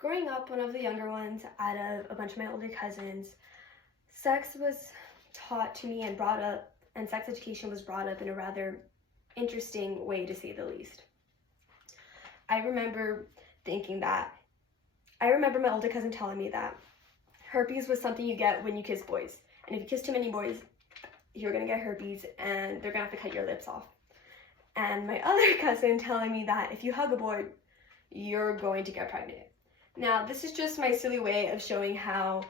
Growing up, one of the younger ones out of a bunch of my older cousins, sex was taught to me and brought up, and sex education was brought up in a rather interesting way, to say the least. I remember my older cousin telling me that herpes was something you get when you kiss boys. And if you kiss too many boys, you're gonna get herpes and they're gonna have to cut your lips off. And my other cousin telling me that if you hug a boy, you're going to get pregnant. Now, this is just my silly way of showing how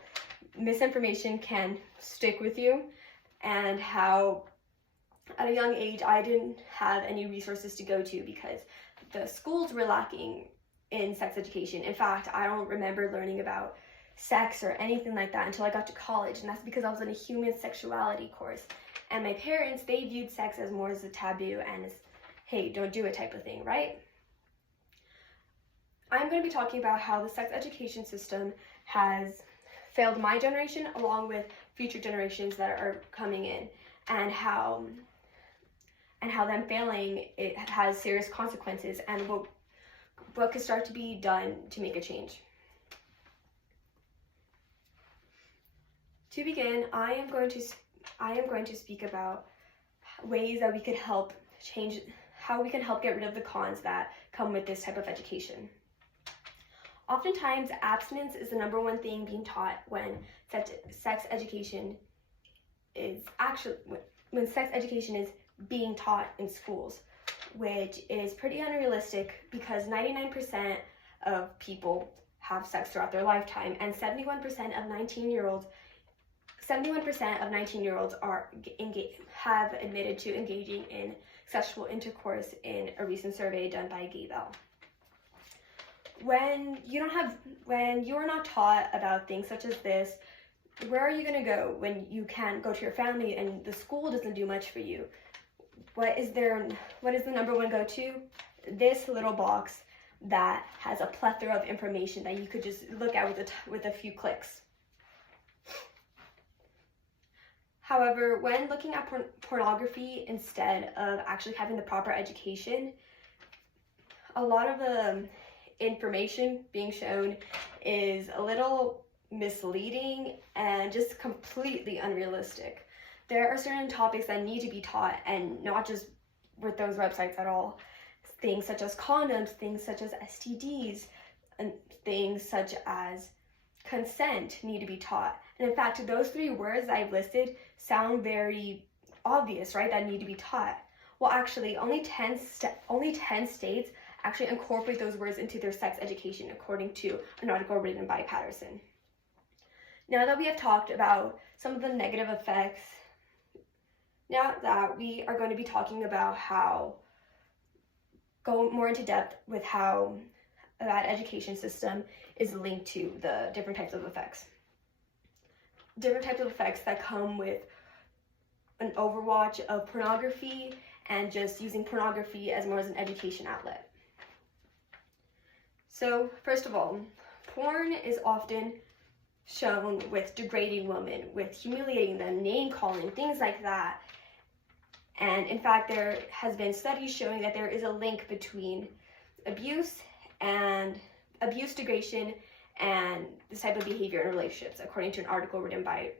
misinformation can stick with you and how at a young age I didn't have any resources to go to because the schools were lacking in sex education. In fact, I don't remember learning about sex or anything like that until I got to college, and that's because I was in a human sexuality course. And my parents, they viewed sex as more as a taboo and as, hey, don't do it type of thing, right? I'm going to be talking about how the sex education system has failed my generation along with future generations that are coming in, and how them failing, it has serious consequences, and what could start to be done to make a change. To begin, I am going to speak about ways that we could help change, how we can help get rid of the cons that come with this type of education. Oftentimes, abstinence is the number one thing being taught when sex education is being taught in schools, which is pretty unrealistic because 99% of people have sex throughout their lifetime, and 71% of 19-year-olds have admitted to engaging in sexual intercourse in a recent survey done by Gaybell. When you are not taught about things such as this, where are you going to go when you can't go to your family and the school doesn't do much for you? What is the number one go-to? This little box that has a plethora of information that you could just look at with a few clicks. However, when looking at pornography instead of actually having the proper education, a lot of the information being shown is a little misleading and just completely unrealistic. There are certain topics that need to be taught, and not just with those websites at all. Things such as condoms, things such as STDs, and things such as consent need to be taught. And in fact, those three words that I've listed sound very obvious, right? That need to be taught. Well, actually, only 10 states actually incorporate those words into their sex education, according to an article written by Patterson. Now that we have talked about some of the negative effects, now that we are going to be talking about go more into depth with how that education system is linked to the different types of effects. Different types of effects that come with an overwatch of pornography and just using pornography as more as an education outlet. So, first of all, porn is often shown with degrading women, with humiliating them, name-calling, things like that. And in fact, there has been studies showing that there is a link between abuse, degradation, and this type of behavior in relationships, according to an article written by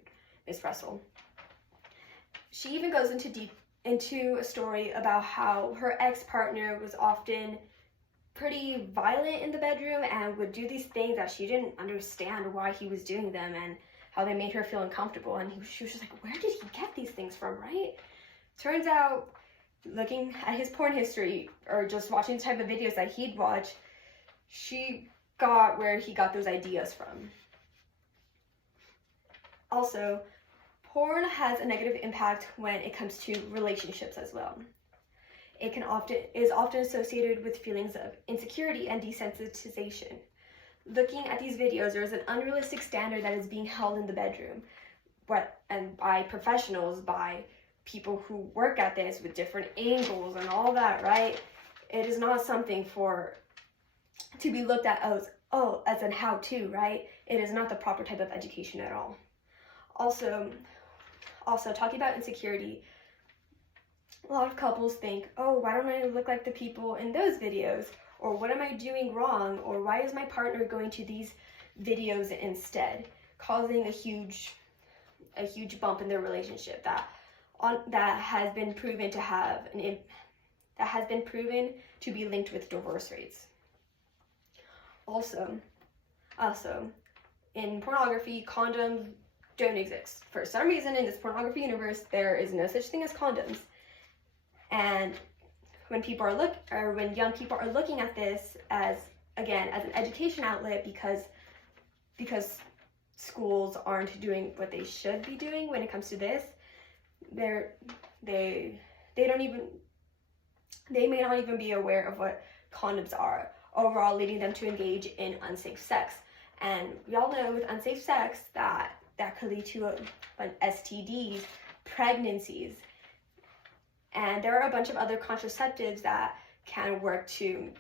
Ms. Russell. She even goes into a story about how her ex-partner was often pretty violent in the bedroom and would do these things that she didn't understand why he was doing them and how they made her feel uncomfortable. And she was just like, where did he get these things from, right? Turns out, looking at his porn history or just watching the type of videos that he'd watch, she got where he got those ideas from. Also, porn has a negative impact when it comes to relationships as well. It is often associated with feelings of insecurity and desensitization. Looking at these videos, there is an unrealistic standard that is being held in the bedroom, and by professionals, by people who work at this with different angles and all that, right? It is not something to be looked at as an how-to, right? It is not the proper type of education at all. Also talking about insecurity, a lot of couples think, oh, why don't I look like the people in those videos? or what am I doing wrong, or why is my partner going to these videos instead, causing a huge bump in their relationship that has been proven to be linked with divorce rates. Also, in pornography, condoms don't exist. For some reason, in this pornography universe, there is no such thing as condoms. And when young people are looking at this as an education outlet, because schools aren't doing what they should be doing when it comes to this, they may not even be aware of what condoms are, overall leading them to engage in unsafe sex. And we all know with unsafe sex that could lead to STDs, pregnancies, and there are a bunch of other contraceptives that can work to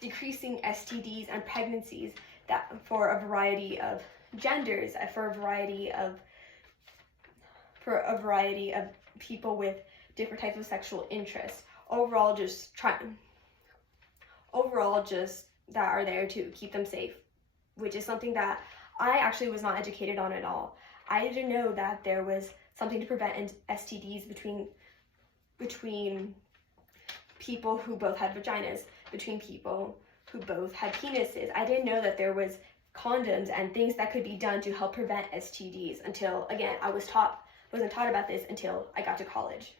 decreasing STDs and pregnancies that for a variety of genders, for a variety of people with different types of sexual interests. Overall, just that are there to keep them safe, which is something that I actually was not educated on at all. I didn't know that there was something to prevent STDs between people who both had vaginas, between people who both had penises. I didn't know that there was condoms and things that could be done to help prevent STDs until, again, I wasn't taught about this until I got to college.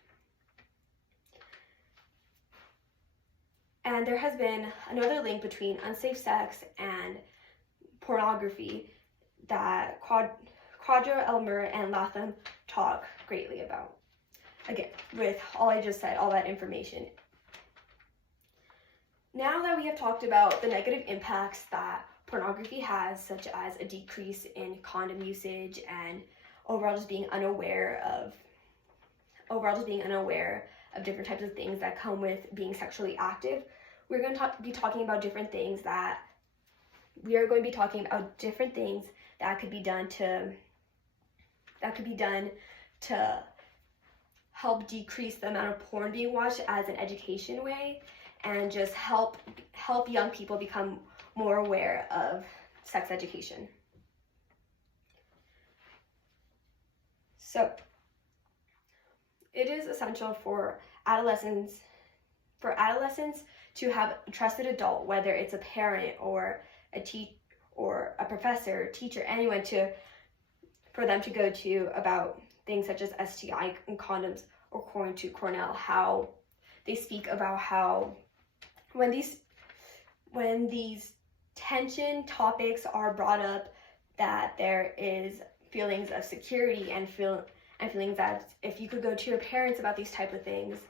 And there has been another link between unsafe sex and pornography that Quadra, Elmer, and Latham talk greatly about. Again, with all I just said, all that information. Now that we have talked about the negative impacts that pornography has, such as a decrease in condom usage and overall just being unaware of different types of things that come with being sexually active, we're going to be talking about different things that could be done to help decrease the amount of porn being watched as an education way, and just help young people become more aware of sex education. So, it is essential for adolescents to have a trusted adult, whether it's a parent or a professor, teacher, anyone, for them to go to about things such as STI and condoms. Or according to Cornell, how they speak about how when these tension topics are brought up, that there is feelings of security and feelings that if you could go to your parents about these type of things,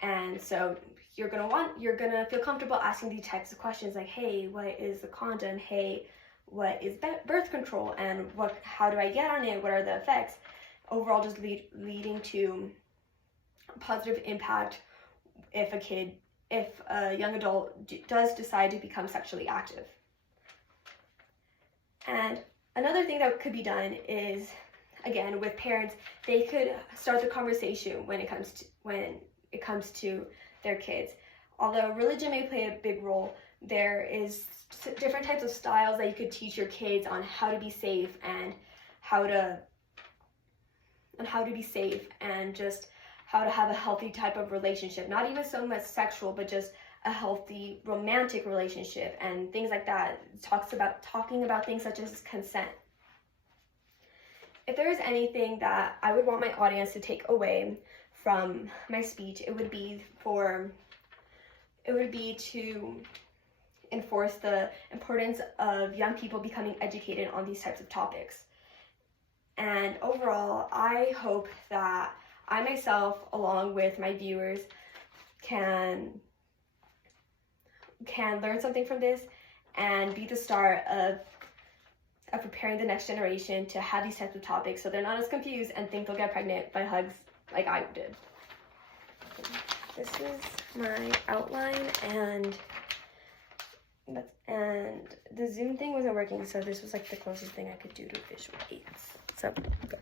and so you're gonna feel comfortable asking these types of questions like, hey, what is a condom? Hey, what is birth control? And how do I get on it? What are the effects? Overall, just leading to a positive impact if a young adult does decide to become sexually active. And another thing that could be done is, again, with parents, they could start the conversation when it comes to their kids. Although religion may play a big role, there is different types of styles that you could teach your kids on how to be safe and just how to have a healthy type of relationship. Not even so much sexual, but just a healthy romantic relationship and things like that. Talking about things such as consent. If there is anything that I would want my audience to take away from my speech, it would be to enforce the importance of young people becoming educated on these types of topics. And overall, I hope that I myself, along with my viewers, can learn something from this and be the start of preparing the next generation to have these types of topics so they're not as confused and think they'll get pregnant by hugs like I did. This is my outline, and the Zoom thing wasn't working, so this was like the closest thing I could do to visual aids. So, okay.